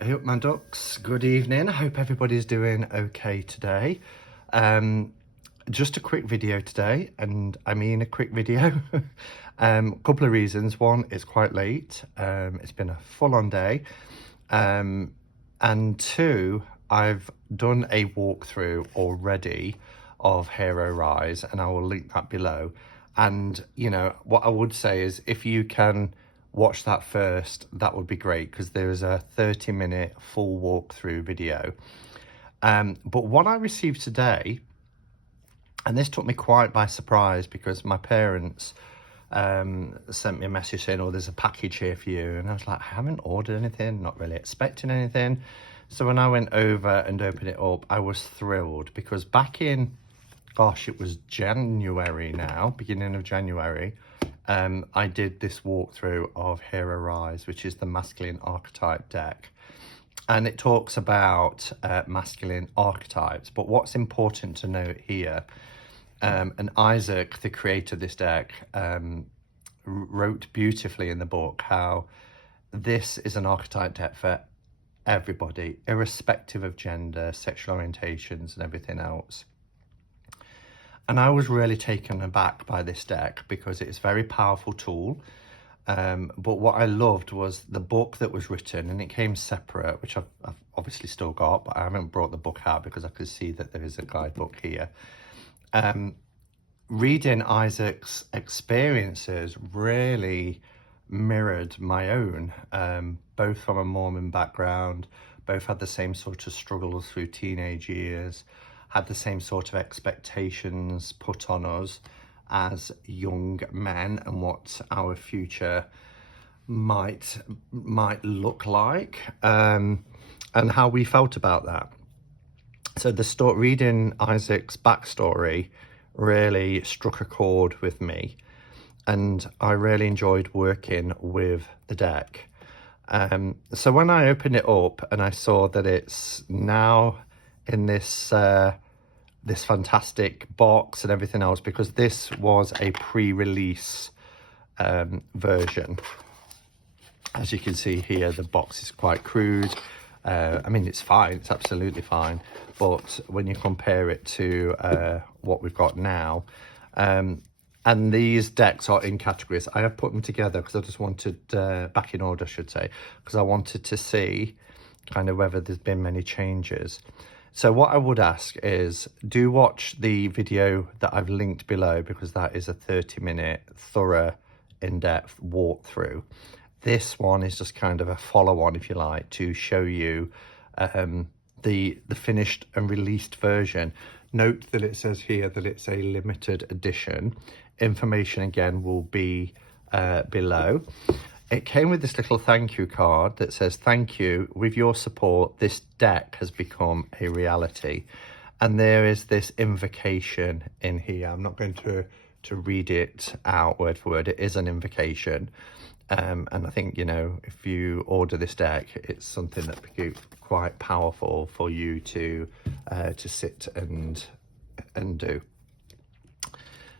Hey up my ducks, good evening. I hope everybody's doing okay today. Just a quick video today, and I mean a quick video. Couple of reasons. One, it's quite late. It's been a full-on day. And two, I've done a walkthrough already of HeroRise, and I will link that below. And you know what I would say is, if you can watch that first, that would be great, because there is a 30-minute full walkthrough video. But what I received today, and this took me quite by surprise, because my parents sent me a message saying, oh, there's a package here for you. And I was like, I haven't ordered anything, not really expecting anything. So when I went over and opened it up, I was thrilled, because back in, gosh, it was January now, beginning of January, I did this walkthrough of HeroRise, which is the masculine archetype deck. And it talks about masculine archetypes. But what's important to note here, and Isaac, the creator of this deck, wrote beautifully in the book how this is an archetype deck for everybody, irrespective of gender, sexual orientations, and everything else. And I was really taken aback by this deck, because it's a very powerful tool. But what I loved was the book that was written, and it came separate, which I've obviously still got, but I haven't brought the book out because I could see that there is a guidebook here. Reading Isaac's experiences really mirrored my own, both from a Mormon background, both had the same sort of struggles through teenage years, had the same sort of expectations put on us as young men, and what our future might look like, and how we felt about that. So reading Isaac's backstory really struck a chord with me, and I really enjoyed working with the deck. So when I opened it up and I saw that it's now in this this fantastic box and everything else, because this was a pre-release version. As you can see here, the box is quite crude. I mean, it's fine, it's absolutely fine, but when you compare it to what we've got now, and these decks are in categories. I have put them together because I just wanted, back in order I should say, because I wanted to see kind of whether there's been many changes. So what I would ask is, do watch the video that I've linked below, because that is a 30-minute thorough, in-depth walkthrough. This one is just kind of a follow-on, if you like, to show you the finished and released version. Note that it says here that it's a limited edition. Information again will be below. It came with this little thank you card that says, thank you, with your support, this deck has become a reality. And there is this invocation in here. I'm not going to read it out word for word. It is an invocation. And I think, you know, if you order this deck, it's something that would be quite powerful for you to sit and do.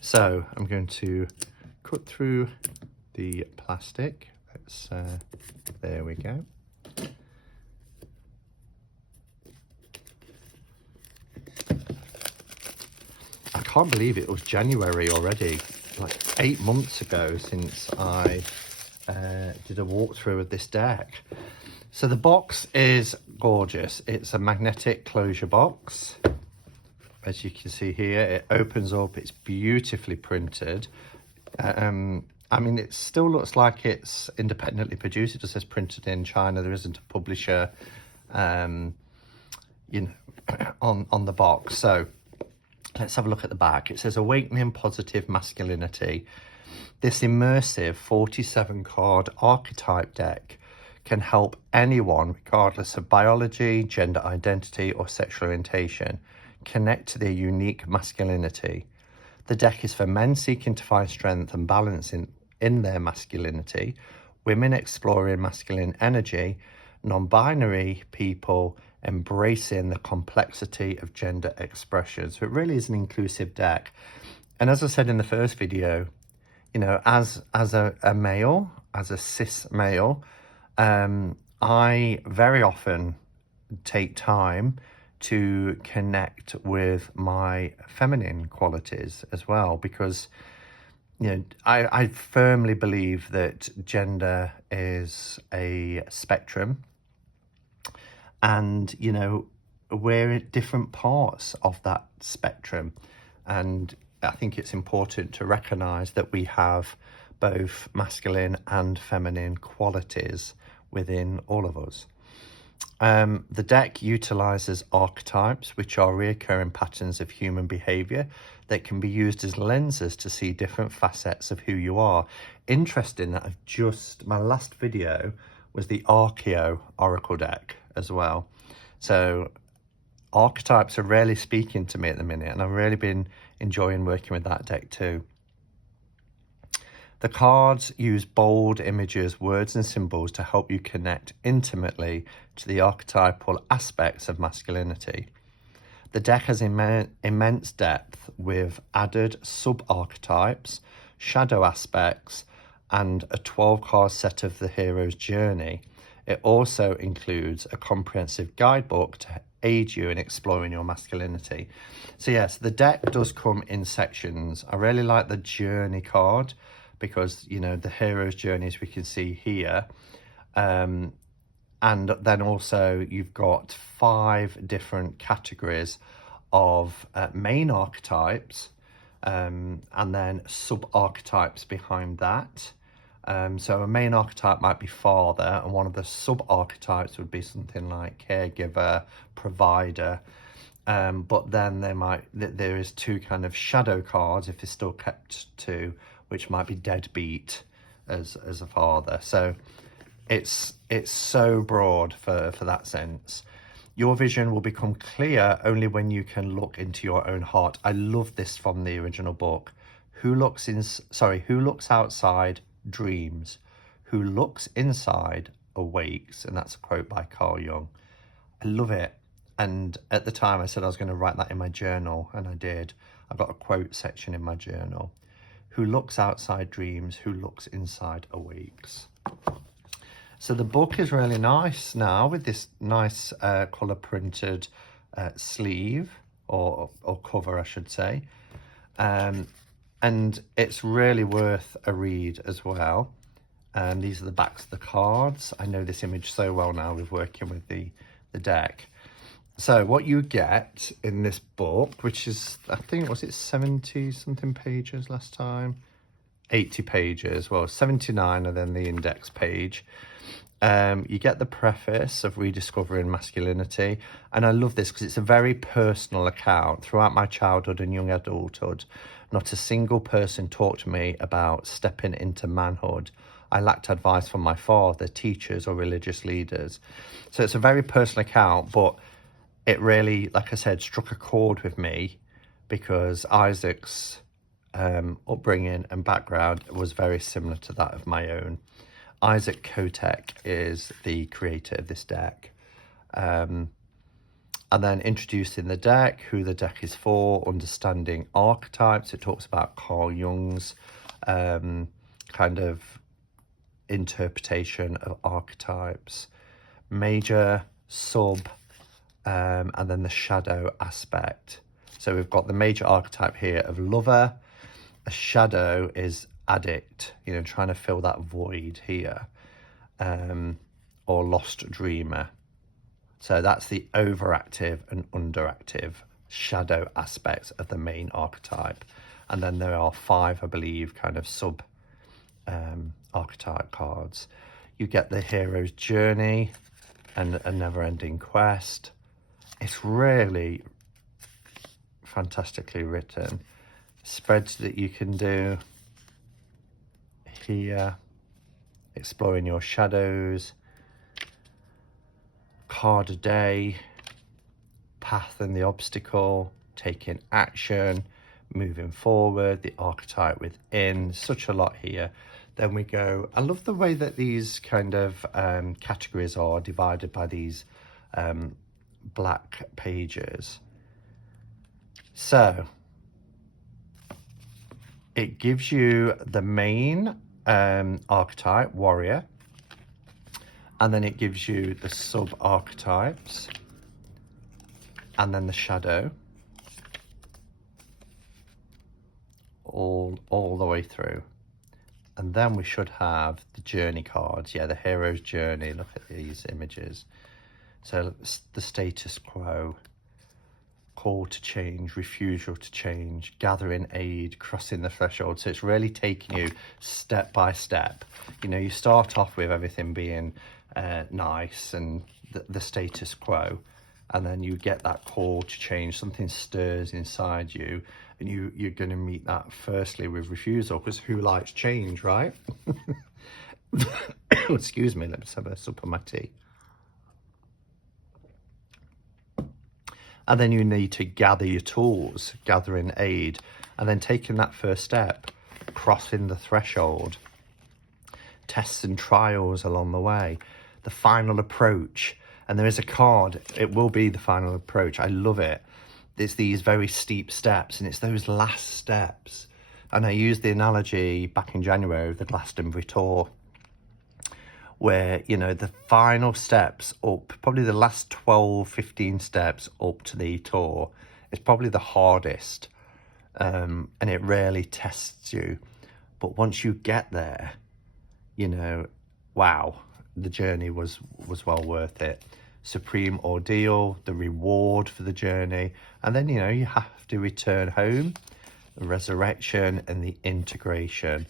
So I'm going to cut through the plastic. Let's there we go. I can't believe it was January already, like 8 months ago since I did a walkthrough of this deck. So the box is gorgeous. It's a magnetic closure box. As you can see here, it opens up, it's beautifully printed. I mean, it still looks like it's independently produced. It just says printed in China. There isn't a publisher, you know, on the box. So let's have a look at the back. It says, Awakening Positive Masculinity. This immersive 47-card archetype deck can help anyone, regardless of biology, gender identity, or sexual orientation, connect to their unique masculinity. The deck is for men seeking to find strength and balance in their masculinity, women exploring masculine energy, non-binary people embracing the complexity of gender expression. So it really is an inclusive deck. And as I said in the first video, you know, as a male, as a cis male, I very often take time to connect with my feminine qualities as well, because I firmly believe that gender is a spectrum, and we're at different parts of that spectrum, and I think it's important to recognize that we have both masculine and feminine qualities within all of us. The deck utilizes archetypes, which are recurring patterns of human behavior that can be used as lenses to see different facets of who you are. Interesting that my last video was the Archeo Oracle deck as well. So archetypes are really speaking to me at the minute, and I've really been enjoying working with that deck too. The cards use bold images, words and symbols to help you connect intimately to the archetypal aspects of masculinity. The deck has immense depth with added sub-archetypes, shadow aspects, and a 12-card set of the hero's journey. It also includes a comprehensive guidebook to aid you in exploring your masculinity. So yes, the deck does come in sections. I really like the journey card, because the hero's journeys we can see here, and then also you've got 5 different categories of main archetypes, and then sub-archetypes behind that. So a main archetype might be father, and one of the sub-archetypes would be something like caregiver, provider. But then there is 2 kind of shadow cards, if they're still kept to, which might be deadbeat as a father. So it's so broad for that sense. Your vision will become clear only when you can look into your own heart. I love this from the original book. Who looks outside dreams. Who looks inside awakes. And that's a quote by Carl Jung. I love it. And at the time I said I was going to write that in my journal, and I did. I got a quote section in my journal. Who looks outside dreams, who looks inside awakes. So the book is really nice now, with this nice colour printed sleeve, or cover I should say. And it's really worth a read as well. These are the backs of the cards. I know this image so well now with working with the deck. So what you get in this book, which is, I think, was it 70 something pages last time? 80 pages, well, 79 and then the index page. You get the preface of Rediscovering Masculinity. And I love this because it's a very personal account. Throughout my childhood and young adulthood, not a single person talked to me about stepping into manhood. I lacked advice from my father, teachers or religious leaders. So it's a very personal account, but it really, like I said, struck a chord with me, because Isaac's upbringing and background was very similar to that of my own. Isaac Kotek is the creator of this deck. And then introducing the deck, who the deck is for, understanding archetypes. It talks about Carl Jung's kind of interpretation of archetypes, major, sub, and then the shadow aspect. So we've got the major archetype here of lover. A shadow is addict, trying to fill that void here, or lost dreamer. So that's the overactive and underactive shadow aspects of the main archetype. And then there are 5, I believe, kind of sub archetype cards. You get the hero's journey and a never-ending quest. It's really fantastically written. Spreads that you can do here, exploring your shadows, card a day, path and the obstacle, taking action, moving forward, the archetype within, such a lot here. Then we go, I love the way that these kind of categories are divided by these black pages. So it gives you the main archetype, warrior, And then it gives you the sub archetypes, and then the shadow, all the way through. And then we should have the journey cards. Yeah, the hero's journey. Look at these images. So the status quo, call to change, refusal to change, gathering aid, crossing the threshold. So it's really taking you step by step. You know, you start off with everything being nice and the status quo, and then you get that call to change. Something stirs inside you, and you're going to meet that firstly with refusal, because who likes change, right? Excuse me, let's have a sip of my tea. And then you need to gather your tools, gathering aid, and then taking that first step, crossing the threshold, tests and trials along the way, the final approach. And there is a card, it will be the final approach. I love it. It's these very steep steps, and it's those last steps. And I used the analogy back in January of the Glastonbury Tour, where, you know, the final steps up, probably the last 12, 15 steps up to the tour is probably the hardest, and it really tests you. But once you get there, you know, wow, the journey was well worth it. Supreme ordeal, the reward for the journey, and then, you know, you have to return home, the resurrection and the integration.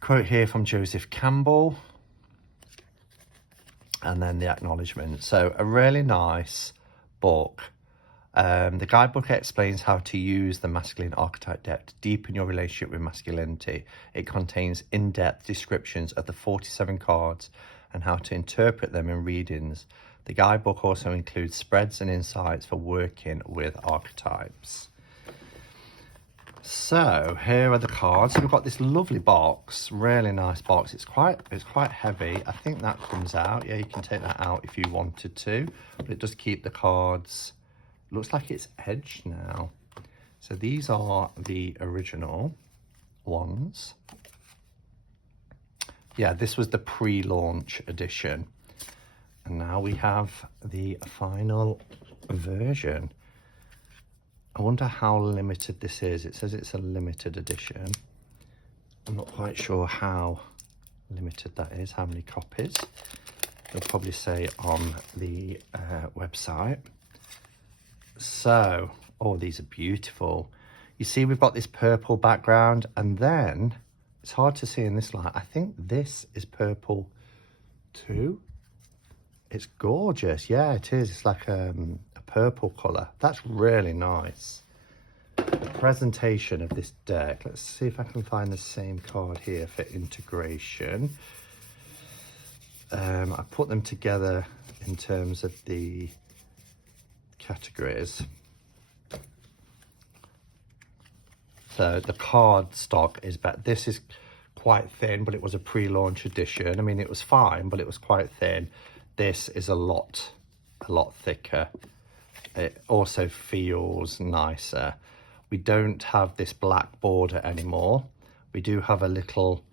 Quote here from Joseph Campbell, and then the acknowledgement. So a really nice book. The guidebook explains how to use the masculine archetype deck to deepen your relationship with masculinity. It contains in-depth descriptions of the 47 cards and how to interpret them in readings. The guidebook also includes spreads and insights for working with archetypes. So here are the cards. So we've got this lovely box, really nice box. It's quite heavy. I think that comes out. Yeah, you can take that out if you wanted to, but it does keep the cards. Looks like it's edged now. So these are the original ones. Yeah, this was the pre-launch edition. And now we have the final version. I wonder how limited this is. It says it's a limited edition. I'm not quite sure how limited that is, how many copies. They'll probably say on the website. So, oh, these are beautiful. You see, we've got this purple background, and then it's hard to see in this light. I think this is purple too. It's gorgeous. Yeah, it is. It's like a purple colour. That's really nice. The presentation of this deck. Let's see if I can find the same card here for integration. I put them together in terms of the categories. So the card stock is better. This is quite thin, but it was a pre-launch edition. I mean, it was fine, but it was quite thin. This is a lot thicker. It also feels nicer. We don't have this black border anymore. We do have a little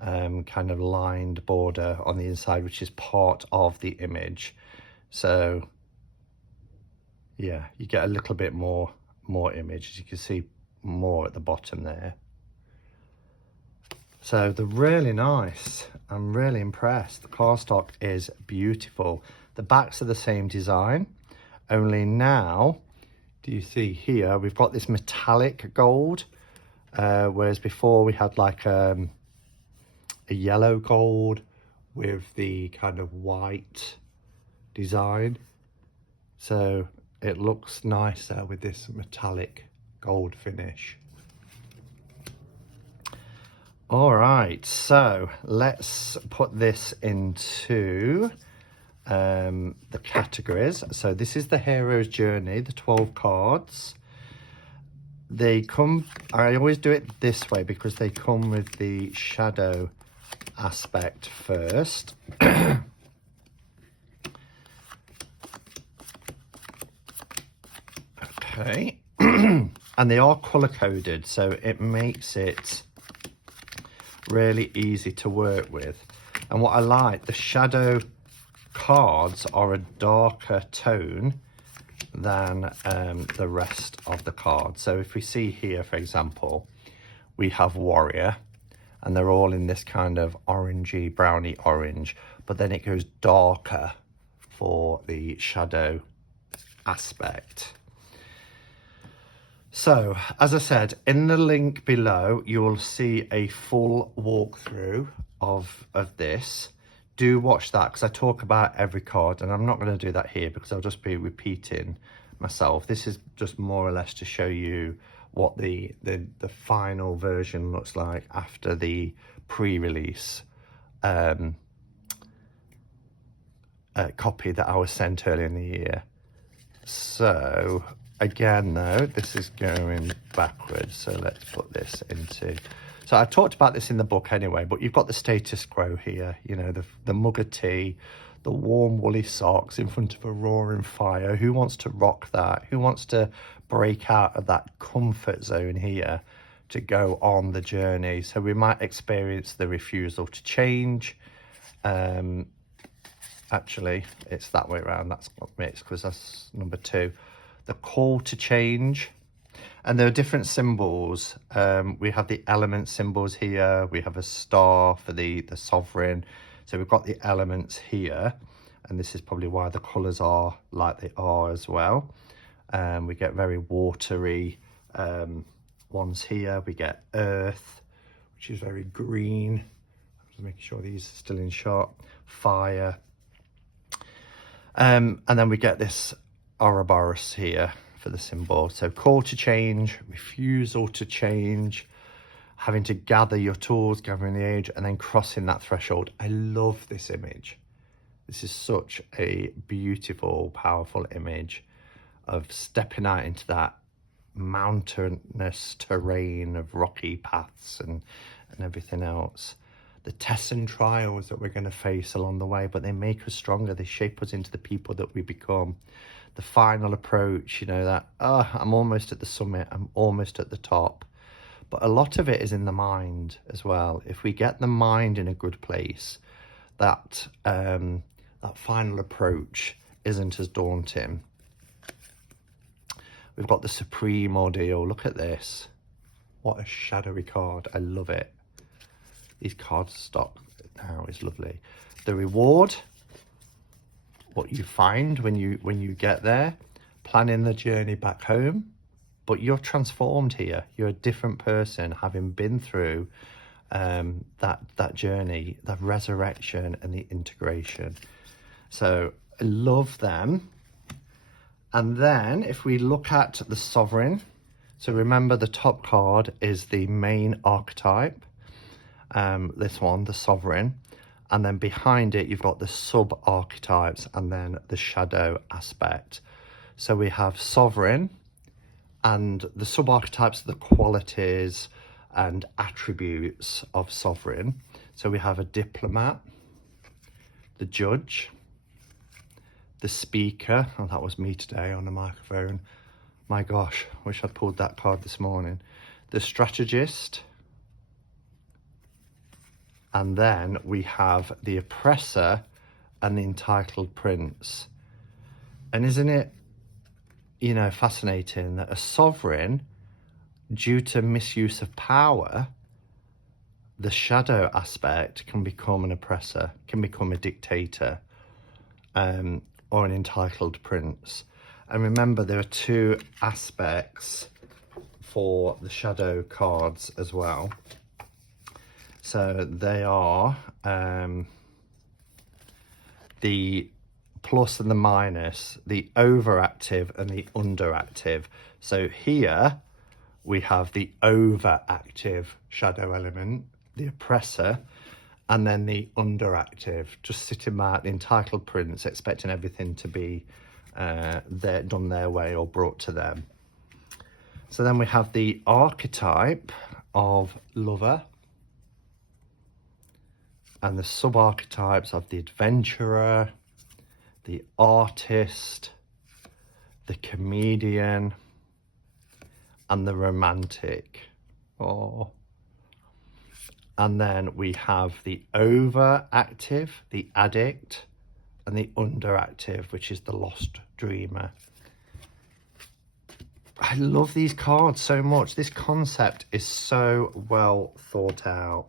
kind of lined border on the inside, which is part of the image. So yeah, you get a little bit more image. As you can see, more at the bottom there. So they're really nice. I'm really impressed. The cardstock is beautiful. The backs are the same design, only now, do you see here, we've got this metallic gold, whereas before we had like a yellow gold with the kind of white design. So it looks nicer with this metallic gold finish. All right, so let's put this into the categories. So this is the hero's journey, the 12 cards. They come, I always do it this way because they come with the shadow aspect first. Okay, and they are color coded, so it makes it really easy to work with. And what I like, the shadow cards are a darker tone than the rest of the cards. So if we see here, for example, we have warrior, and they're all in this kind of orangey, browny orange, but then it goes darker for the shadow aspect. So, as I said, in the link below, you will see a full walkthrough of this. Do watch that, because I talk about every card, and I'm not going to do that here because I'll just be repeating myself. This is just more or less to show you what the final version looks like after the pre-release copy that I was sent earlier in the year. So again, though, this is going backwards, so let's put this into... So I talked about this in the book anyway, but you've got the status quo here, you know, the mug of tea, the warm woolly socks in front of a roaring fire. Who wants to rock that? Who wants to break out of that comfort zone here to go on the journey? So we might experience the refusal to change. Actually, it's that way around. That's not mixed, because that's number 2. The call to change. And there are different symbols. We have the element symbols here. We have a star for the sovereign. So we've got the elements here. And this is probably why the colours are like they are as well. We get very watery ones here. We get earth, which is very green. Just making sure these are still in shot. Fire. And then we get this Ouroboros here for the symbol. So call to change, refusal to change, having to gather your tools, gathering the age, and then crossing that threshold. I love this image. This is such a beautiful, powerful image of stepping out into that mountainous terrain of rocky paths and everything else. The tests and trials that we're going to face along the way, but they make us stronger. They shape us into the people that we become. The final approach, you know, that, I'm almost at the summit, I'm almost at the top. But a lot of it is in the mind as well. If we get the mind in a good place, that final approach isn't as daunting. We've got the Supreme Ordeal. Look at this. What a shadowy card. I love it. These cards stock now is lovely. The reward, what you find when you get there, planning the journey back home, but you're transformed here. You're a different person, having been through that journey, that resurrection and the integration. So I love them. And then if we look at the sovereign, so remember the top card is the main archetype. This one, the sovereign, and then behind it you've got the sub archetypes and then the shadow aspect. So we have sovereign, and the sub archetypes are the qualities and attributes of sovereign. So we have a diplomat, the judge, the speaker. Oh, that was me today on the microphone. My gosh, wish I'd pulled that card this morning. The strategist. And then we have the oppressor and the entitled prince. And isn't it, you know, fascinating that a sovereign, due to misuse of power, the shadow aspect can become an oppressor, can become a dictator, or an entitled prince. And remember, there are 2 aspects for the shadow cards as well. So they are the plus and the minus, the overactive and the underactive. So here we have the overactive shadow element, the oppressor, and then the underactive, just sitting back, the entitled prince, expecting everything to be done their way or brought to them. So then we have the archetype of lover, and the sub-archetypes of the adventurer, the artist, the comedian, and the romantic. Oh. And then we have the overactive, the addict, and the underactive, which is the lost dreamer. I love these cards so much. This concept is so well thought out.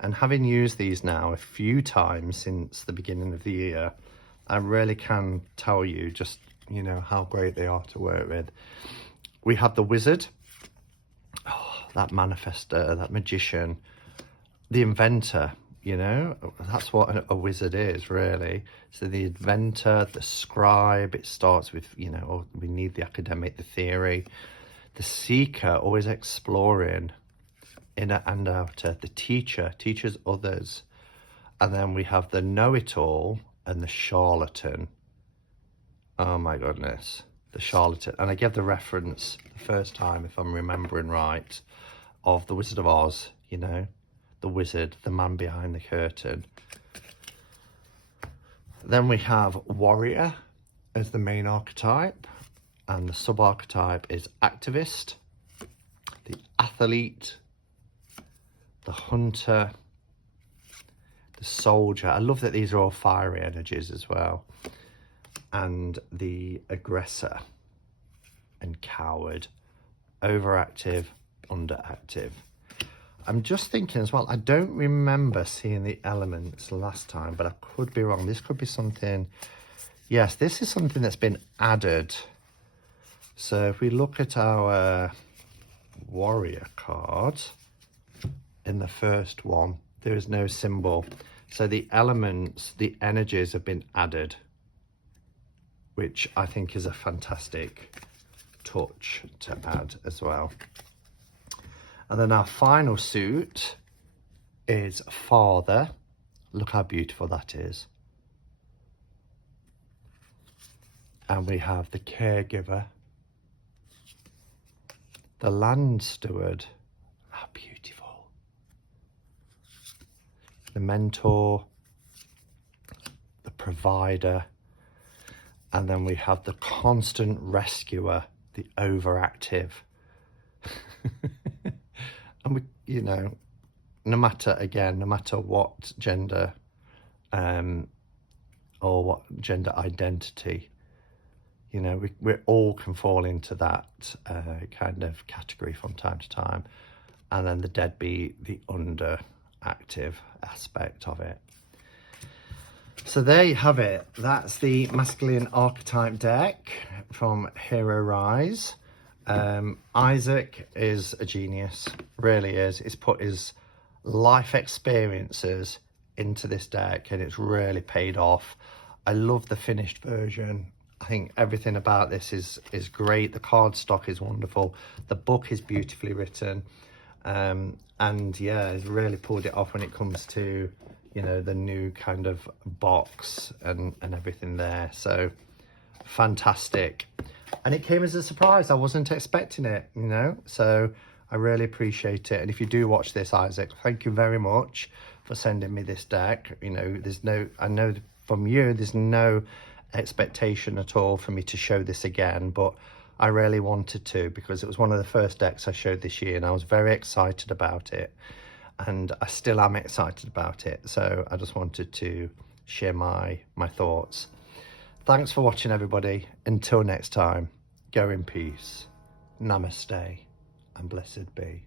And having used these now a few times since the beginning of the year, I really can tell you just, you know, how great they are to work with. We have the wizard, that manifester, that magician, the inventor, you know, that's what a wizard is, really. So the inventor, the scribe, it starts with, you know, we need the academic, the theory, the seeker, always exploring, inner and outer, the teacher, teaches others. And then we have the know-it-all and the charlatan. Oh my goodness, the charlatan. And I gave the reference the first time, if I'm remembering right, of the Wizard of Oz, you know, the wizard, the man behind the curtain. Then we have warrior as the main archetype, and the sub-archetype is activist, the athlete, the hunter, the soldier. I love that these are all fiery energies as well. And the aggressor and coward, overactive, underactive. I'm just thinking as well, I don't remember seeing the elements last time, but I could be wrong. This could be something, yes, this is something that's been added. So if we look at our warrior card, in the first one, there is no symbol. So the elements, the energies have been added, which I think is a fantastic touch to add as well. And then our final suit is father. Look how beautiful that is. And we have the caregiver, the land steward. How beautiful. The mentor, the provider, and then we have the constant rescuer, the overactive. And we, you know, no matter what gender or what gender identity, you know, we all can fall into that kind of category from time to time. And then the deadbeat, the underactive aspect of it. So there you have it. That's the masculine archetype deck from HeroRise. Isaac is a genius, really is. He's put his life experiences into this deck and it's really paid off. I love the finished version. I think everything about this is great. The card stock is wonderful. The book is beautifully written. And yeah, it's really pulled it off when it comes to, you know, the new kind of box and everything there. So fantastic. And it came as a surprise. I wasn't expecting it, you know, so I really appreciate it. And if you do watch this, Isaac, thank you very much for sending me this deck. You know, I know from you, there's no expectation at all for me to show this again, but I really wanted to, because it was one of the first decks I showed this year and I was very excited about it. And I still am excited about it. So I just wanted to share my thoughts. Thanks for watching, everybody. Until next time, go in peace. Namaste and blessed be.